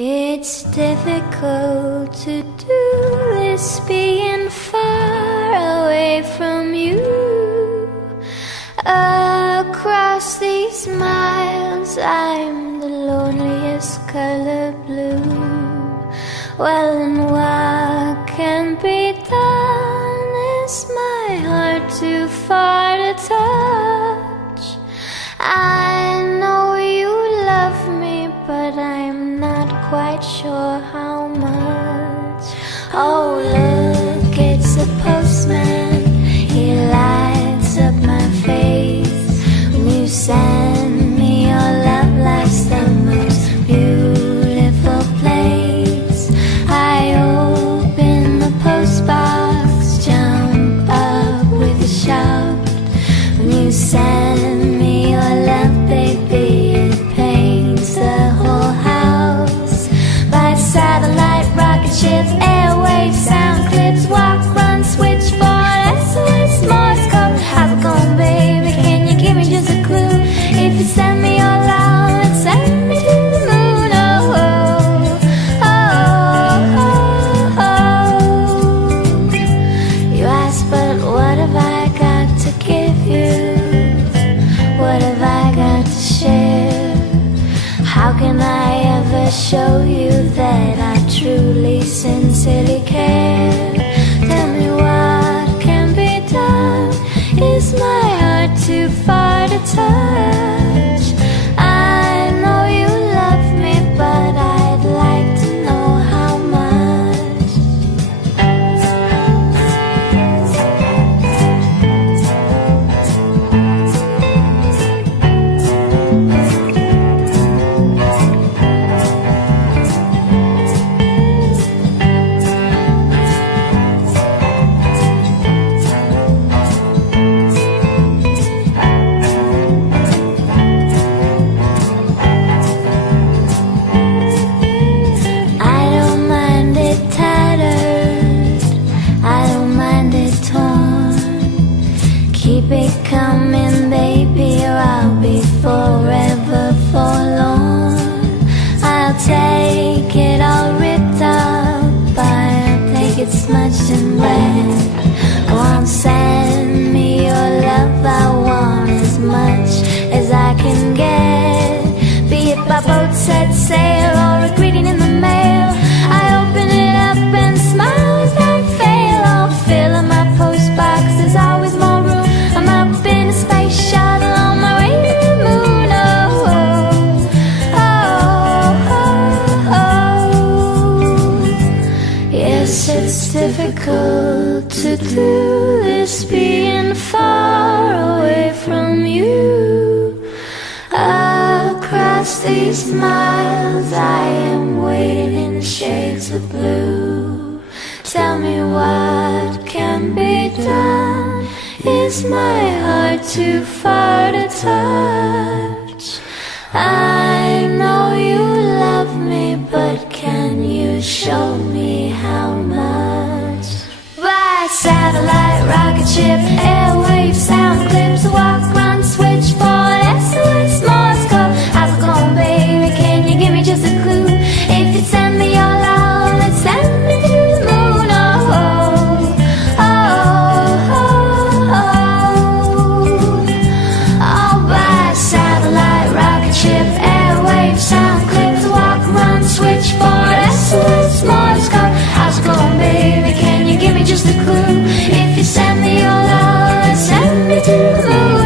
It's difficult to do this, being far away from you. Across these miles, I'm the loneliest color blue. Well, and what can be done? Is my heart too far to touch? I know you love me, but I'm not quite sure how much. Oh, look, it's the postman. He lights up my face. When you send me your love, life's the most beautiful place. I open the postbox, jump up with a shout. When you send me your love, baby, it paints the whole house. By satellite, rocket ships, airwaves, sound clips, walk, run, switchboard, SOS, Morse code. How's it going, baby? Can you give me just a clue? If you send me your love, send me to the moon. Oh, oh, oh, oh, oh. You ask, but what have I got to give you? What have I got to share? How can I ever show you that I truly, sincerely care? Tell me what can be done. Is my heart too far to touch? I know you love me, but I'd like to know how much. I don't mind it tattered, I don't mind it torn. Keep it coming, baby, or I'll be forever forlorn. I'll take it all ripped up, I'll take it smudged in red. Go on, send me your love, I want as much as I can get. Be it by boat, set sail, or a greeting in the mail. I open it up and smile as I fail. I'll fill up my postbox, there's always more room. I'm up in a space shuttle on my way to the moon. Oh, oh, oh, oh, oh. Yes, it's difficult to do this, being far away from you. Across these miles, I am waiting in shades of blue. Tell me what can be done. Is my heart too far to touch? I know you love me, but can you show me how much? By satellite, rocket ship, airwaves, sound clips, walk, run, switchboard, SOS, Morse code. How's it going, baby? Can you give me just a clue? If you send me your love, then send me to the moon. Oh, oh, oh, oh, oh. Oh, by satellite, rocket ship, airwaves, sound clips, walk, run, switchboard, SOS, Morse code. How's it going, baby? Can you give me just a clue? If you send me your love, then send me to the moon.